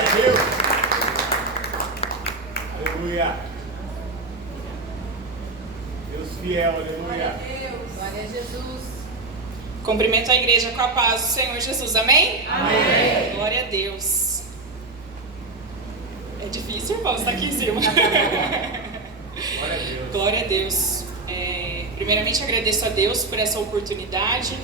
a Deus. Aleluia. Deus fiel, aleluia. Glória a Jesus. Cumprimento a igreja com a paz do Senhor Jesus, amém? Amém. Glória a Deus. É difícil, irmão, estar aqui em cima. Glória a Deus. Glória a Deus. Primeiramente agradeço a Deus por essa oportunidade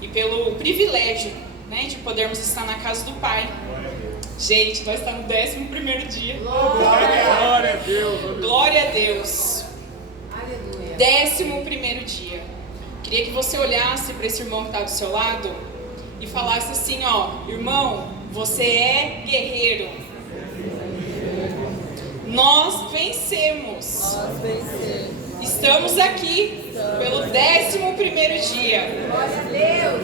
e pelo privilégio, né, de podermos estar na casa do Pai. Glória a Deus. Gente, nós estamos no 11º dia. Glória a Deus. Glória a Deus. Aleluia. 11º dia. Queria que você olhasse para esse irmão que está do seu lado e falasse assim, ó, irmão, você é guerreiro. Nós vencemos. Estamos aqui pelo 11º dia. Glória a Deus.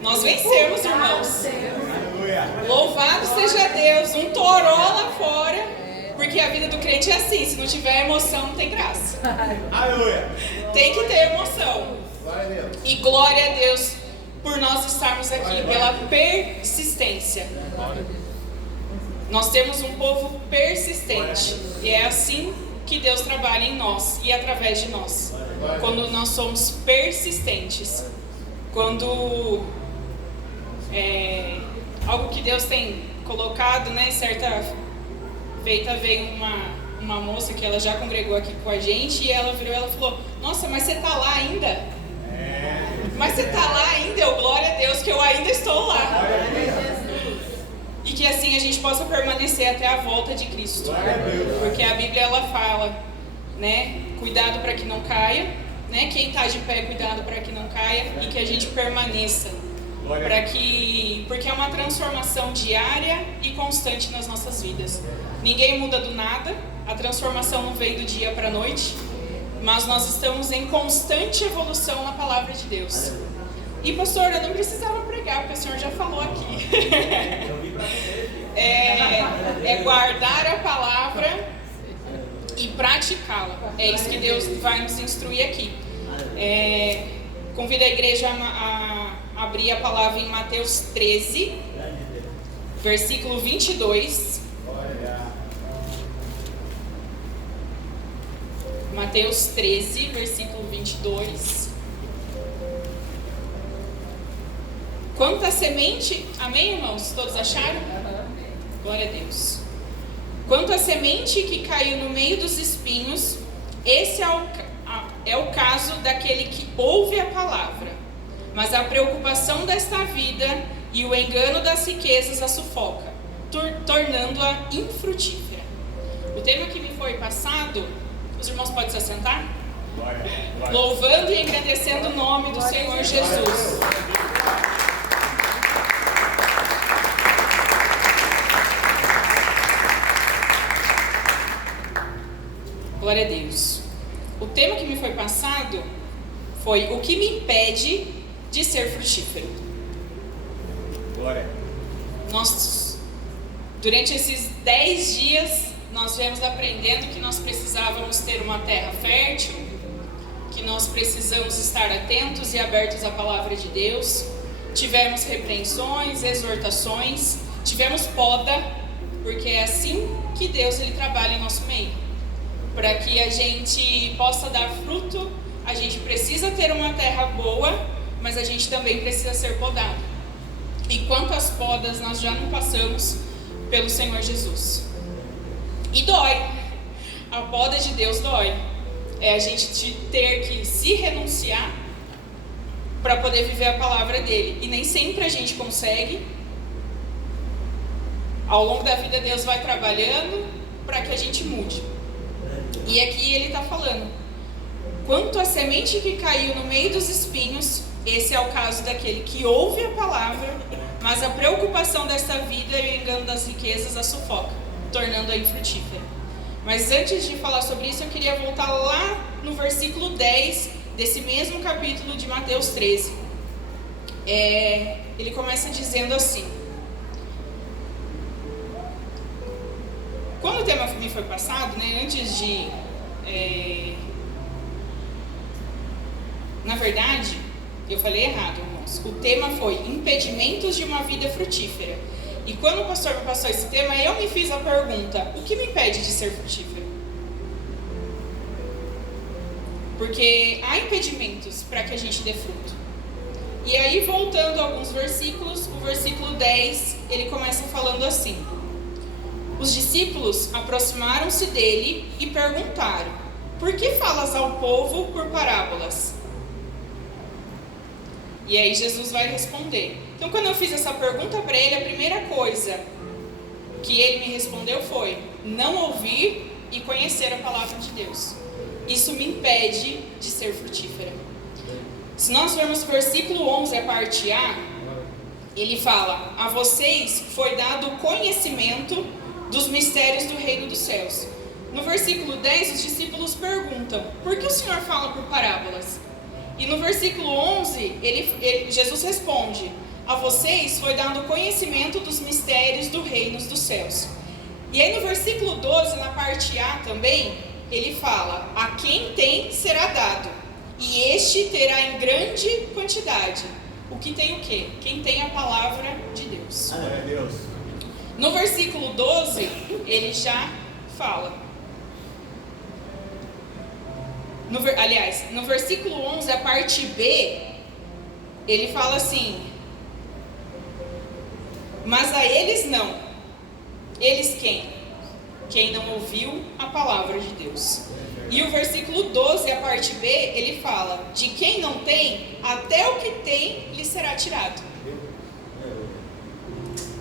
Nós vencemos, irmãos. Aleluia. Louvado seja Deus. Um toró lá fora. Porque a vida do crente é assim. Se não tiver emoção, não tem graça. Aleluia. Tem que ter emoção. Glória a Deus. E glória a Deus por nós estarmos aqui, pela persistência. Nós temos um povo persistente. E é assim que Deus trabalha em nós e através de nós. Quando nós somos persistentes. Quando algo que Deus tem colocado, né? Certa feita veio uma moça que ela já congregou aqui com a gente e ela virou e ela falou, nossa, mas você tá lá ainda? Mas você tá lá ainda? Eu, glória a Deus que eu ainda estou lá. E que assim a gente possa permanecer até a volta de Cristo. Porque a Bíblia ela fala, né? Cuidado para que não caia, né? Quem está de pé, cuidado para que não caia e que a gente permaneça. Porque é uma transformação diária e constante nas nossas vidas. Ninguém muda do nada, a transformação não vem do dia para a noite, mas nós estamos em constante evolução na palavra de Deus. E pastor, eu não precisava pregar, porque o senhor já falou aqui. É guardar a palavra e praticá-la. É isso que Deus vai nos instruir aqui. Convido a igreja a abrir a palavra em Mateus 13, versículo 22. Mateus 13, versículo 22. Quanto à semente, amém, irmãos? Todos acharam? Glória a Deus. Quanto à semente que caiu no meio dos espinhos, esse é o caso daquele que ouve a palavra, mas a preocupação desta vida e o engano das riquezas a sufoca, tornando-a infrutífera. O tema que me foi passado, os irmãos podem se assentar? Louvando e engrandecendo o nome do Senhor Jesus. Glória a Deus. O tema que me foi passado foi o que me impede de ser frutífero. Glória. Nós, durante esses 10 dias, nós viemos aprendendo que nós precisávamos ter uma terra fértil, que nós precisamos estar atentos e abertos à palavra de Deus. Tivemos repreensões, exortações, tivemos poda, porque é assim que Deus ele trabalha em nosso meio. Para que a gente possa dar fruto, a gente precisa ter uma terra boa, mas a gente também precisa ser podado. E quantas podas nós já não passamos pelo Senhor Jesus. E dói. A poda de Deus dói. É a gente ter que se renunciar para poder viver a palavra dele. E nem sempre a gente consegue. Ao longo da vida Deus vai trabalhando para que a gente mude. E aqui ele está falando, quanto à semente que caiu no meio dos espinhos, esse é o caso daquele que ouve a palavra, mas a preocupação desta vida e o engano das riquezas a sufoca, tornando-a infrutífera. Mas antes de falar sobre isso, eu queria voltar lá no versículo 10 desse mesmo capítulo de Mateus 13. Ele começa dizendo assim: quando o tema me foi passado, né, antes de... na verdade, eu falei errado, irmãos. O tema foi impedimentos de uma vida frutífera. E quando o pastor me passou esse tema, eu me fiz a pergunta: o que me impede de ser frutífero? Porque há impedimentos para que a gente dê fruto. E aí, voltando a alguns versículos, o versículo 10, ele começa falando assim: os discípulos aproximaram-se dele e perguntaram: por que falas ao povo por parábolas? E aí Jesus vai responder. Então, quando eu fiz essa pergunta para ele, a primeira coisa que ele me respondeu foi: não ouvir e conhecer a palavra de Deus. Isso me impede de ser frutífera. Se nós vermos o versículo 11, a parte A, ele fala: a vocês foi dado o conhecimento dos mistérios do reino dos céus. No versículo 10, os discípulos perguntam: por que o Senhor fala por parábolas? E no versículo 11, Jesus responde: a vocês foi dado o conhecimento dos mistérios do reino dos céus. E aí no versículo 12, na parte A também, ele fala: a quem tem será dado, e este terá em grande quantidade. O que tem o quê? Quem tem a palavra de Deus. Glória a Deus. No versículo 12, ele já fala. No versículo 11, a parte B, ele fala assim: mas a eles não. Eles quem? Quem não ouviu a palavra de Deus. E o versículo 12, a parte B, ele fala: de quem não tem, até o que tem lhe será tirado.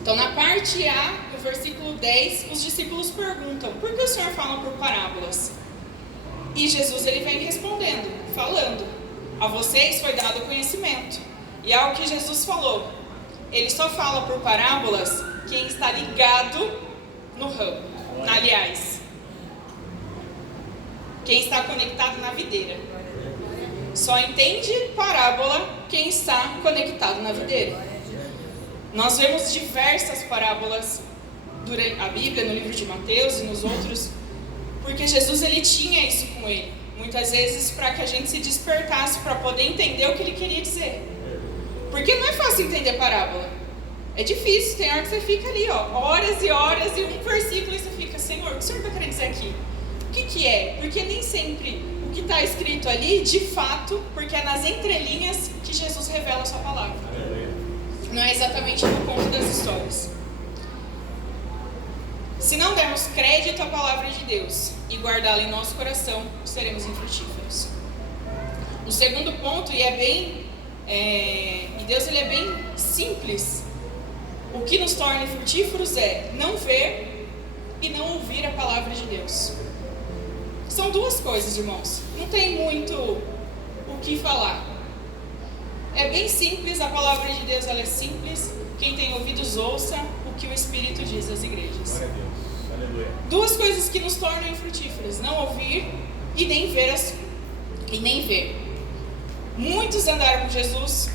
Então, na parte A, no versículo 10, os discípulos perguntam: por que o Senhor fala por parábolas? E Jesus, ele vem respondendo, falando: a vocês foi dado o conhecimento. E é o que Jesus falou: ele só fala por parábolas quem está ligado no ramo. Aliás, quem está conectado na videira. Só entende parábola quem está conectado na videira. Nós vemos diversas parábolas durante a Bíblia, no livro de Mateus e nos outros, porque Jesus, ele tinha isso com ele, muitas vezes para que a gente se despertasse para poder entender o que ele queria dizer. Porque não é fácil entender parábola, é difícil. Tem hora que você fica ali, horas e horas, e um versículo, e você fica: Senhor, o que o Senhor está querendo dizer aqui? O que é? Porque nem sempre o que está escrito ali, de fato, porque é nas entrelinhas que Jesus revela a sua palavra. Não é exatamente no conto das histórias. Se não dermos crédito à palavra de Deus e guardá-la em nosso coração, seremos infrutíferos. O segundo ponto, e Deus, ele é bem simples. O que nos torna frutíferos é não ver e não ouvir a palavra de Deus. São duas coisas, irmãos. Não tem muito o que falar. É bem simples, a palavra de Deus, ela é simples. Quem tem ouvidos, ouça o que o Espírito diz às igrejas. Glória a Deus. Aleluia. Duas coisas que nos tornam infrutíferos: não ouvir e nem ver. Muitos andaram com Jesus,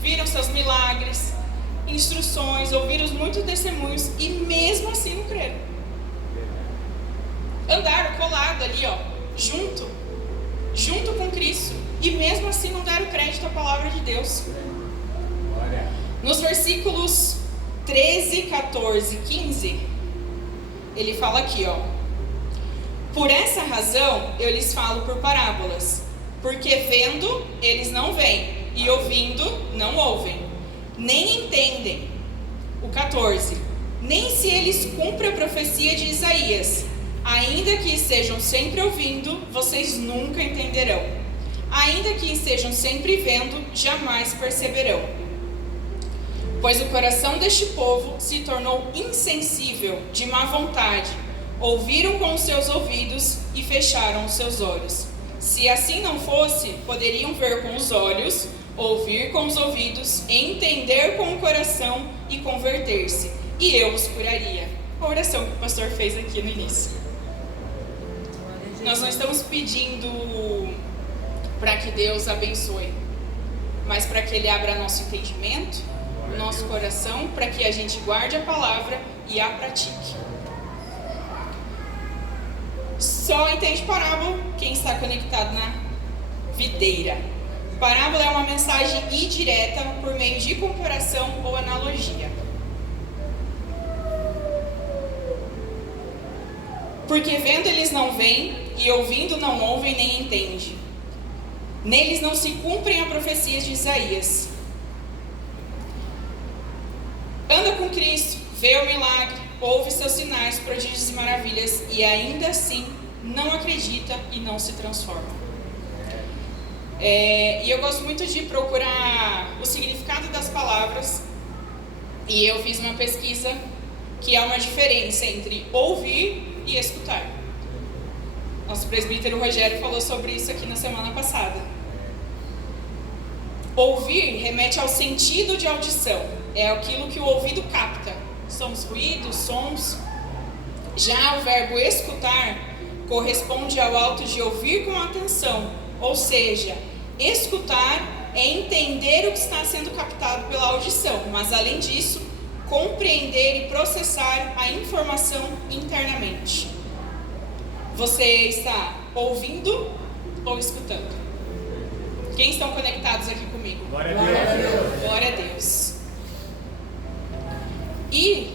viram seus milagres, instruções, ouviram muitos testemunhos e mesmo assim não creram. Andaram colado ali, junto com Cristo, e mesmo assim não deram crédito à palavra de Deus. Glória. Nos versículos 13, 14 e 15, ele fala aqui, por essa razão eu lhes falo por parábolas, porque vendo eles não veem, e ouvindo não ouvem, nem entendem. O 14, nem se eles cumprem a profecia de Isaías: ainda que estejam sempre ouvindo, vocês nunca entenderão. Ainda que estejam sempre vendo, jamais perceberão. Pois o coração deste povo se tornou insensível, de má vontade. Ouviram com os seus ouvidos e fecharam os seus olhos. Se assim não fosse, poderiam ver com os olhos, ouvir com os ouvidos, entender com o coração e converter-se, e eu os curaria. A oração que o pastor fez aqui no início. Nós não estamos pedindo para que Deus abençoe, mas para que Ele abra nosso entendimento, nosso coração, para que a gente guarde a palavra e a pratique. Só entende parábola quem está conectado na videira. Parábola é uma mensagem indireta por meio de comparação ou analogia. Porque vendo eles não veem, e ouvindo não ouvem nem entendem. Neles não se cumprem a profecia de Isaías. Anda com Cristo, vê o milagre, ouve seus sinais, prodígios e maravilhas, e ainda assim não acredita e não se transforma. E eu gosto muito de procurar o significado das palavras, e eu fiz uma pesquisa que há uma diferença entre ouvir e escutar. Nosso presbítero Rogério falou sobre isso aqui na semana passada. Ouvir remete ao sentido de audição, é aquilo que o ouvido capta, são os ruídos, sons. Já o verbo escutar corresponde ao ato de ouvir com atenção, ou seja, escutar é entender o que está sendo captado pela audição, mas além disso, compreender e processar a informação internamente. Você está ouvindo ou escutando? Quem estão conectados aqui comigo? Glória a Deus. Glória a Deus. E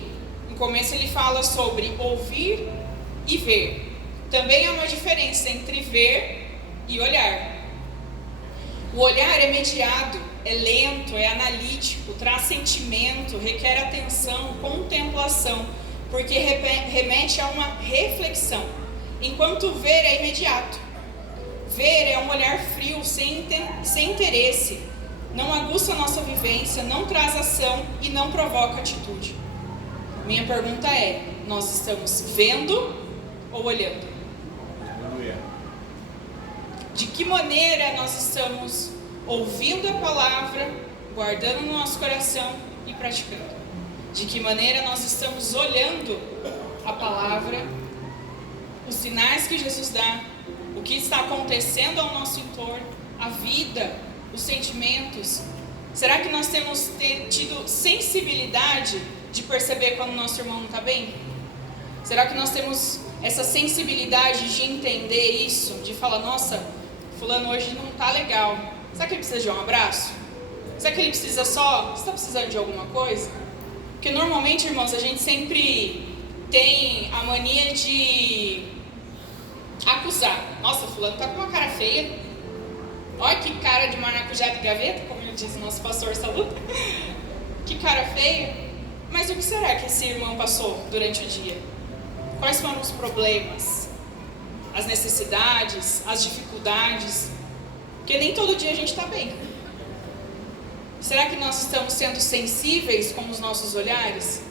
no começo ele fala sobre ouvir e ver. Também há uma diferença entre ver e olhar. O olhar é mediado, é lento, é analítico, traz sentimento, requer atenção, contemplação, porque remete a uma reflexão. Enquanto ver é imediato. Ver é um olhar frio, sem interesse, não aguça a nossa vivência, não traz ação e não provoca atitude. Minha pergunta é, nós estamos vendo ou olhando? Aleluia. De que maneira nós estamos ouvindo a palavra, guardando no nosso coração e praticando? De que maneira nós estamos olhando a palavra, os sinais que Jesus dá, o que está acontecendo ao nosso entorno, a vida, os sentimentos? Será que nós temos tido sensibilidade de perceber quando o nosso irmão não está bem? Será que nós temos essa sensibilidade de entender isso, de falar, nossa, fulano hoje não está legal, será que ele precisa de um abraço? Será que ele precisa só, você está precisando de alguma coisa? Porque normalmente, irmãos, a gente sempre tem a mania de acusar. Nossa, fulano está com uma cara feia. Olha que cara de maracujá de gaveta, como diz o nosso pastor Saluto. Que cara feia. Mas o que será que esse irmão passou durante o dia? Quais foram os problemas? As necessidades? As dificuldades? Porque nem todo dia a gente está bem. Será que nós estamos sendo sensíveis com os nossos olhares?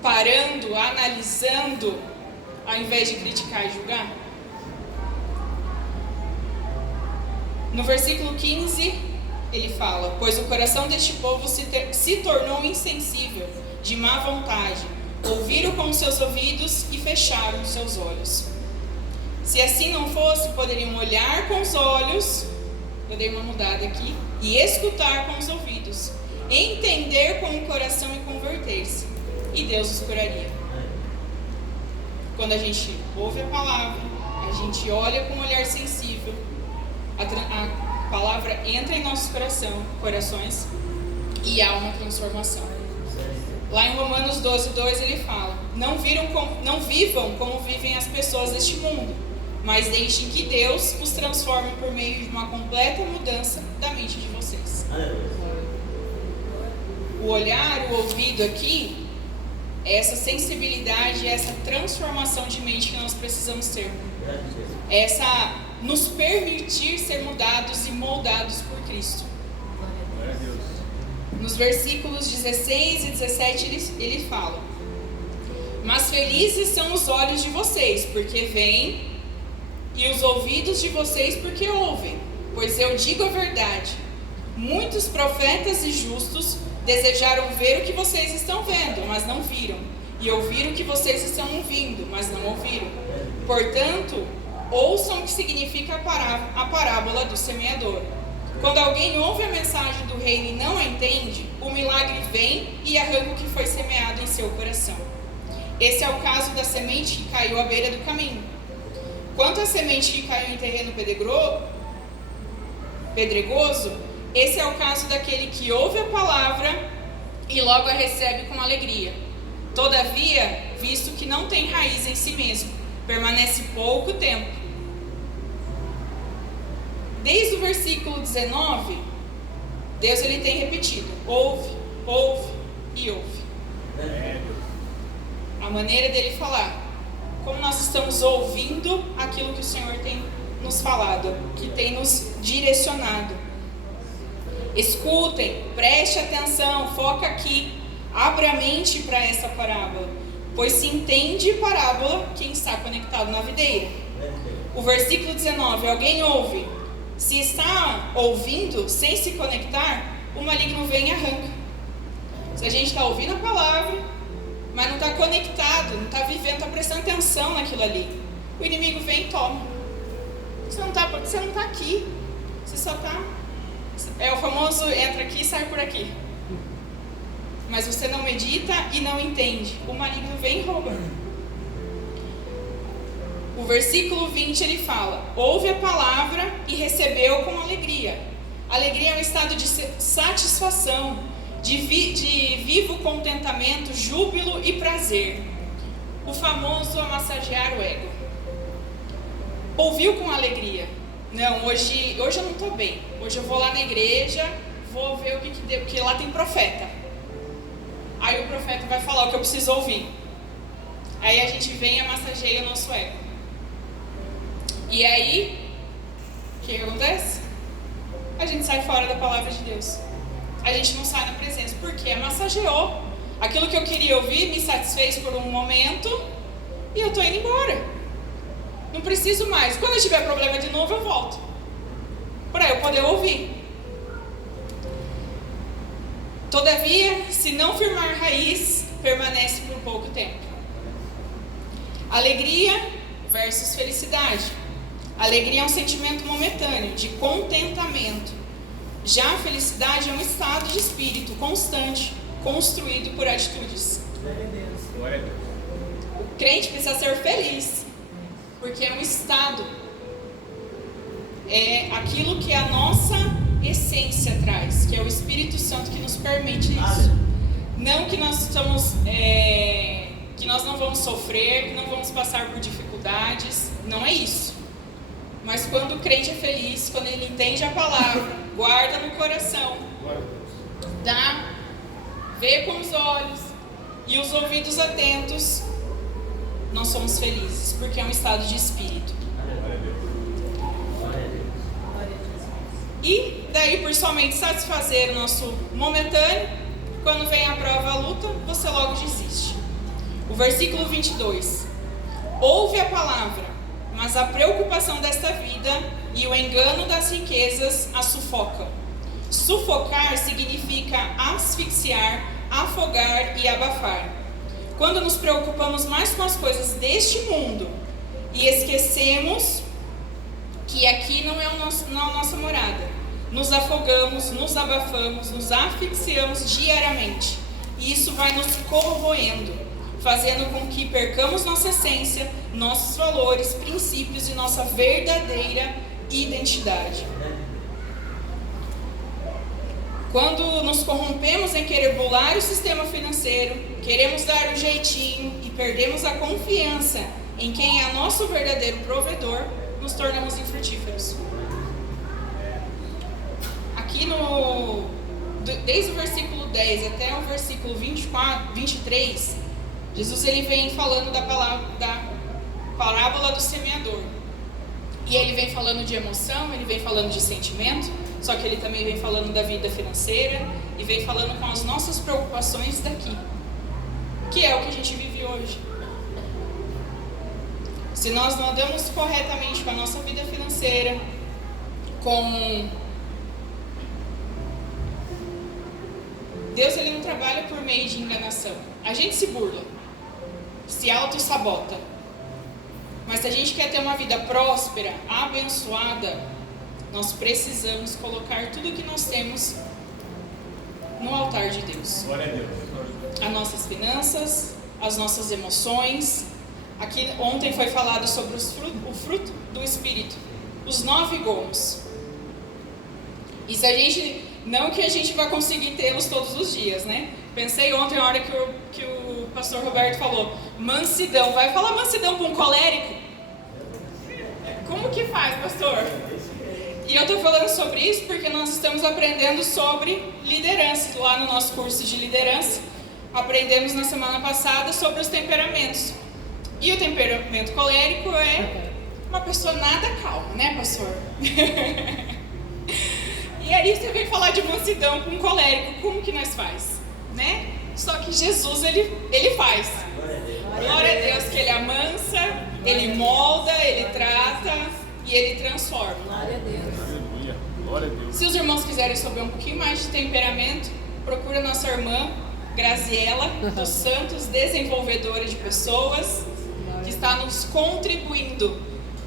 Parando, analisando, ao invés de criticar e julgar? No versículo 15, ele fala, pois o coração deste povo se tornou insensível, de má vontade, ouviram com os seus ouvidos e fecharam os seus olhos. Se assim não fosse, poderiam olhar com os olhos, eu dei uma mudada aqui, e escutar com os ouvidos, entender com o coração e converter-se, e Deus os curaria. Quando a gente ouve a palavra, a gente olha com um olhar sensível, a palavra entra em nossos corações e há uma transformação. Lá em Romanos 12:2 ele fala, não vivam como vivem as pessoas deste mundo, mas deixem que Deus os transforme por meio de uma completa mudança da mente de vocês. O olhar, o ouvido aqui, é essa sensibilidade, essa transformação de mente que nós precisamos ter. Essa nos permitir ser mudados e moldados por Cristo. Glória a Deus. Nos versículos 16 e 17 ele fala, mas felizes são os olhos de vocês, porque veem, e os ouvidos de vocês, porque ouvem. Pois eu digo a verdade, muitos profetas e justos desejaram ver o que vocês estão vendo, mas não viram, e ouvir o que vocês estão ouvindo, mas não ouviram. Portanto, ouçam o que significa a parábola do semeador. Quando alguém ouve a mensagem do reino e não a entende, o milagre vem e arranca o que foi semeado em seu coração. Esse é o caso da semente que caiu à beira do caminho. Quanto à semente que caiu em terreno pedregoso, esse é o caso daquele que ouve a palavra e logo a recebe com alegria. Todavia, visto que não tem raiz em si mesmo, permanece pouco tempo. Desde o versículo 19, Deus ele tem repetido: ouve, ouve e ouve. A maneira dele falar, como nós estamos ouvindo aquilo que o Senhor tem nos falado, que tem nos direcionado. Escutem, preste atenção, foca aqui, abra a mente para essa parábola, pois se entende parábola quem está conectado na videira. O versículo 19, alguém ouve. Se está ouvindo sem se conectar, o maligno vem e arranca. Se a gente está ouvindo a palavra, mas não está conectado, não está vivendo, está prestando atenção naquilo ali, o inimigo vem e toma. Você não está aqui, você só está... É o famoso entra aqui e sai por aqui. Mas você não medita e não entende, o maligno vem e rouba. O versículo 20 ele fala: ouve a palavra e recebeu com alegria. Alegria é um estado de satisfação, de vivo contentamento, júbilo e prazer. O famoso massagear o ego. Ouviu com alegria. Não, hoje eu não estou bem. Hoje eu vou lá na igreja, vou ver o que deu, porque lá tem profeta. Aí o profeta vai falar o que eu preciso ouvir. Aí a gente vem e massageia o nosso ego. E aí, o que acontece? A gente sai fora da palavra de Deus. A gente não sai na presença, porque massageou. Aquilo que eu queria ouvir me satisfez por um momento e eu estou indo embora. Não preciso mais. Quando eu tiver problema de novo, eu volto, para eu poder ouvir. Todavia, se não firmar raiz, permanece por pouco tempo. Alegria versus felicidade. Alegria é um sentimento momentâneo, de contentamento. Já a felicidade é um estado de espírito constante, construído por atitudes. Glória a Deus. O crente precisa ser feliz, porque é um estado. É aquilo que a nossa essência traz, que é o Espírito Santo que nos permite isso. Não que nós estamos, que nós não vamos sofrer, que não vamos passar por dificuldades, não é isso. Mas quando o crente é feliz, quando ele entende a palavra, guarda no coração, vê com os olhos e os ouvidos atentos, nós somos felizes, porque é um estado de espírito. E daí, por somente satisfazer o nosso momentâneo, quando vem a prova, a luta, você logo desiste. O versículo 22. Ouve a palavra, mas a preocupação desta vida e o engano das riquezas a sufocam. Sufocar significa asfixiar, afogar e abafar. Quando nos preocupamos mais com as coisas deste mundo e esquecemos que aqui não é a nossa morada, nos afogamos, nos abafamos, nos asfixiamos diariamente. E isso vai nos corroendo, fazendo com que percamos nossa essência, nossos valores, princípios e nossa verdadeira identidade. Quando nos corrompemos em querer burlar o sistema financeiro, queremos dar um jeitinho e perdemos a confiança em quem é nosso verdadeiro provedor, nos tornamos infrutíferos. Aqui desde o versículo 10 até o versículo 23, Jesus ele vem falando da parábola do semeador. E ele vem falando de emoção, ele vem falando de sentimento, só que ele também vem falando da vida financeira e vem falando com as nossas preocupações daqui, que é o que a gente vive hoje. Se nós não andamos corretamente com a nossa vida financeira, Deus ele não trabalha por meio de enganação. A gente se burla, se auto-sabota. Mas se a gente quer ter uma vida próspera, abençoada, nós precisamos colocar tudo o que nós temos no altar de Deus. Glória a Deus. As nossas finanças, as nossas emoções. Aqui ontem foi falado sobre o fruto do Espírito, os 9 gomos. E se a gente, não que a gente vai conseguir tê-los todos os dias, né? Pensei ontem, na hora que o pastor Roberto falou, Mansidão. Vai falar mansidão para um colérico? Como que faz, pastor? E eu estou falando sobre isso porque nós estamos aprendendo sobre liderança. Lá no nosso curso de liderança, aprendemos na semana passada sobre os temperamentos. E o temperamento colérico é uma pessoa nada calma, né, pastor? E aí você vem falar de mansidão com um colérico, como que nós faz? Né? Só que Jesus, ele faz. Glória a Deus que ele amansa, ele molda, ele trata e ele transforma. Glória a Deus. Aleluia. Glória a Deus. Se os irmãos quiserem saber um pouquinho mais de temperamento, procura nossa irmã Graziela dos Santos, desenvolvedora de pessoas, que está nos contribuindo,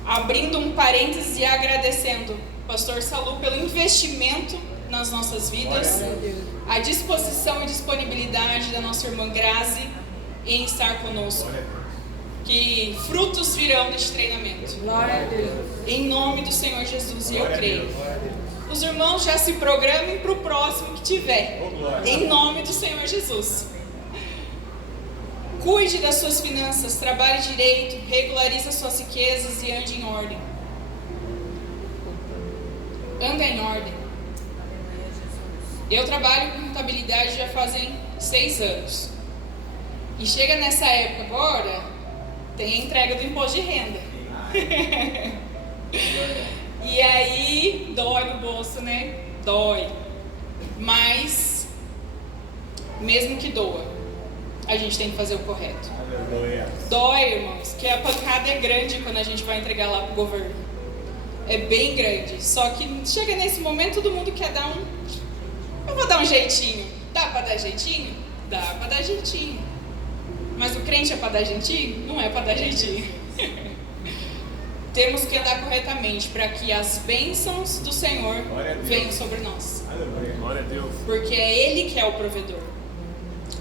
abrindo um parênteses e agradecendo pastor Salu pelo investimento nas nossas vidas, a disposição e disponibilidade da nossa irmã Grazi em estar conosco. Que frutos virão deste treinamento. Glória a Deus. Em nome do Senhor Jesus, e eu creio. Os irmãos já se programem para o próximo que tiver. Em nome do Senhor Jesus. Cuide das suas finanças, trabalhe direito, regularize as suas riquezas e ande em ordem. Anda em ordem. Eu trabalho com contabilidade já fazem 6 anos. E chega nessa época agora, tem a entrega do imposto de renda. E aí, dói no bolso, né? Dói. Mas, mesmo que doa, a gente tem que fazer o correto. Aleluia. Dói, irmãos, que a pancada é grande quando a gente vai entregar lá pro governo. É bem grande. Só que chega nesse momento, todo mundo quer dar um... Eu vou dar um jeitinho. Dá pra dar jeitinho? Dá pra dar jeitinho. Mas o crente é pra dar jeitinho? Não é pra dar jeitinho. Temos que andar corretamente para que as bênçãos do Senhor venham sobre nós. Aleluia. Glória a Deus. Porque é Ele que é o provedor.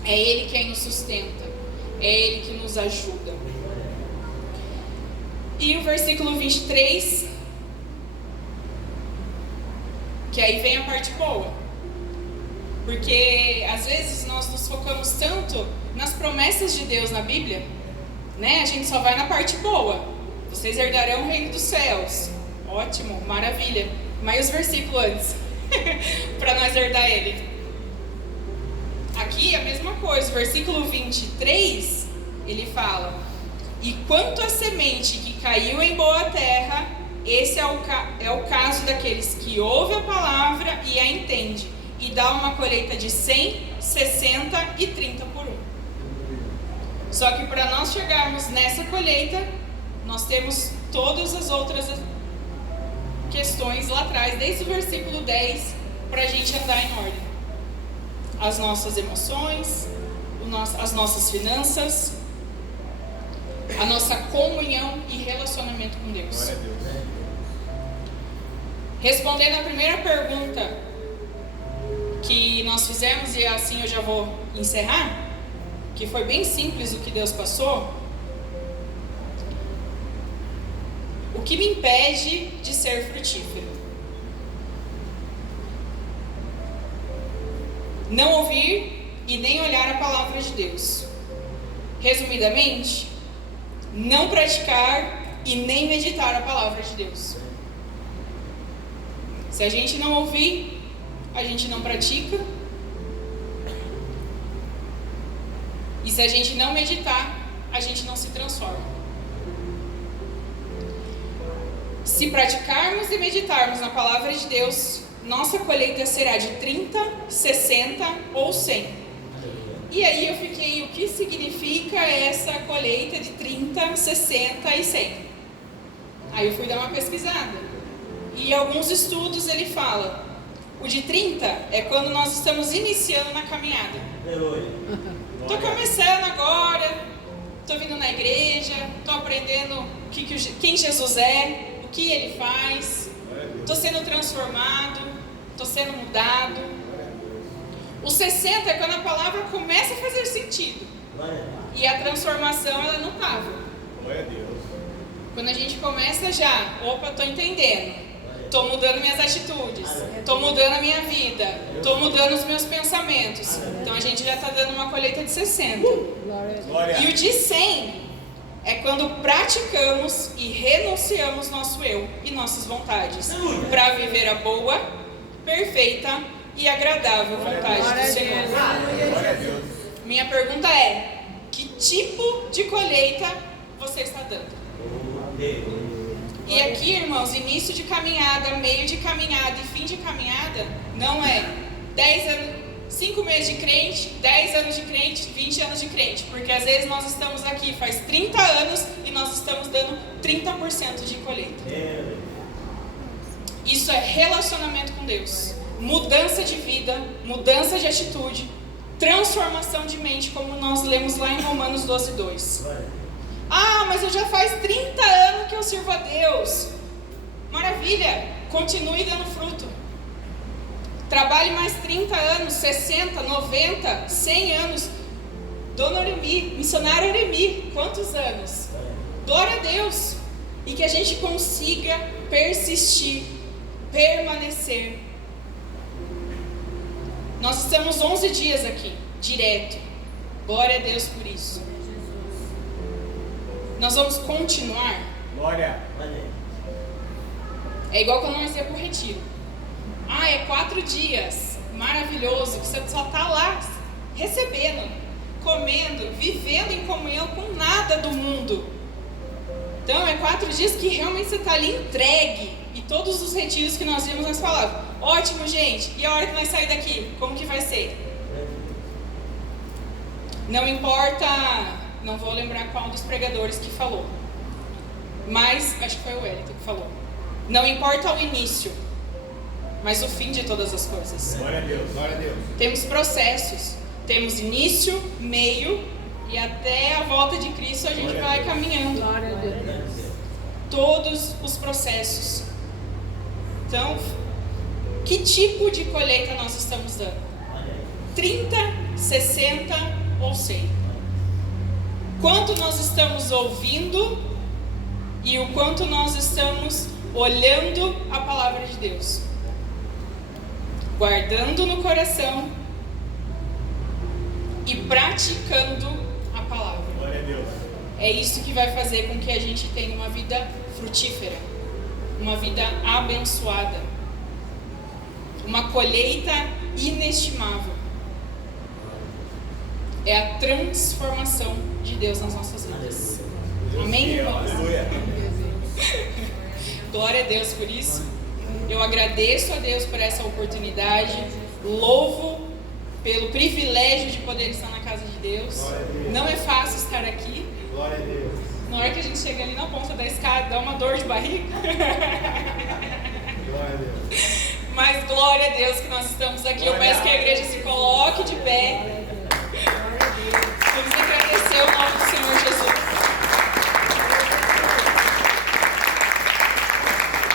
É Ele quem nos sustenta. É Ele que nos ajuda. E o versículo 23, que aí vem a parte boa. Porque às vezes nós nos focamos tanto nas promessas de Deus na Bíblia, né? A gente só vai na parte boa. Vocês herdarão o reino dos céus. Ótimo, maravilha. Mas os versículos antes, para nós herdar ele. Aqui é a mesma coisa, versículo 23, ele fala: e quanto à semente que caiu em boa terra, esse é o caso daqueles que ouvem a palavra e a entendem, e dá uma colheita de 100, 60 e 30 por 1. Só que para nós chegarmos nessa colheita, nós temos todas as outras questões lá atrás, desde o versículo 10, para a gente andar em ordem. As nossas emoções, as nossas finanças, a nossa comunhão e relacionamento com Deus. Glória a Deus. Respondendo a primeira pergunta que nós fizemos, e assim eu já vou encerrar, que foi bem simples o que Deus passou. O que me impede de ser frutífero? Não ouvir e nem olhar a palavra de Deus. Resumidamente, não praticar e nem meditar a palavra de Deus. Se a gente não ouvir, a gente não pratica. E se a gente não meditar, a gente não se transforma. Se praticarmos e meditarmos na palavra de Deus, nossa colheita será de 30, 60 ou 100. E aí eu fiquei, o que significa essa colheita de 30, 60 e 100? Aí eu fui dar uma pesquisada. E em alguns estudos ele fala, o de 30 é quando nós estamos iniciando na caminhada. Estou começando agora, estou vindo na igreja, estou aprendendo quem Jesus é, o que Ele faz, estou sendo transformado, estou sendo mudado. O 60 é quando a palavra começa a fazer sentido e a transformação ela não estava. Glória a Deus. Quando a gente começa já, opa, estou entendendo. Estou mudando minhas atitudes, estou mudando a minha vida, estou mudando os meus pensamentos. Então a gente já está dando uma colheita de 60. E o de 100 é quando praticamos e renunciamos nosso eu e nossas vontades para viver a boa, perfeita e agradável vontade do Senhor. Minha pergunta é: que tipo de colheita você está dando? E aqui, irmãos, início de caminhada, meio de caminhada e fim de caminhada não é 10 anos, 5 meses de crente, 10 anos de crente, 20 anos de crente. Porque às vezes nós estamos aqui faz 30 anos e nós estamos dando 30% de colheita. Isso é relacionamento com Deus, mudança de vida, mudança de atitude, transformação de mente, como nós lemos lá em Romanos 12:2. Ah, mas eu já faz 30 anos que eu sirvo a Deus. Maravilha, continue dando fruto. Trabalhe mais 30 anos, 60, 90, 100 anos. Dona Oremi, missionária Oremi, quantos anos? Glória a Deus. E que a gente consiga persistir, permanecer. Nós estamos 11 dias aqui, direto. Glória a Deus por isso. Nós vamos continuar. Glória. É igual quando nós ia para o retiro. Ah, é 4 dias. Maravilhoso. Você só está lá recebendo, comendo, vivendo em comunhão com nada do mundo. Então é 4 dias que realmente você está ali entregue. E todos os retiros que nós vimos, nós falávamos: ótimo, gente. E a hora que nós sair daqui, como que vai ser? Não importa. Não vou lembrar qual dos pregadores que falou, mas acho que foi o Wellington que falou. Não importa o início, mas o fim de todas as coisas. Glória a Deus, glória a Deus. Temos processos, temos início, meio e até a volta de Cristo a gente vai caminhando. Glória a Deus. Todos os processos. Então, que tipo de colheita nós estamos dando? 30, 60 ou 100? Quanto nós estamos ouvindo e o quanto nós estamos olhando a palavra de Deus, guardando no coração e praticando a palavra. Glória a Deus. É isso que vai fazer com que a gente tenha uma vida frutífera, uma vida abençoada, uma colheita inestimável. É a transformação de Deus nas nossas vidas. Amém, irmãos? Aleluia. Glória a Deus por isso. Eu agradeço a Deus por essa oportunidade. Louvo pelo privilégio de poder estar na casa de Deus. Não é fácil estar aqui. Glória a Deus. Na hora que a gente chega ali na ponta da escada, dá uma dor de barriga. Glória a Deus. Mas glória a Deus que nós estamos aqui. Eu peço que a igreja se coloque de pé.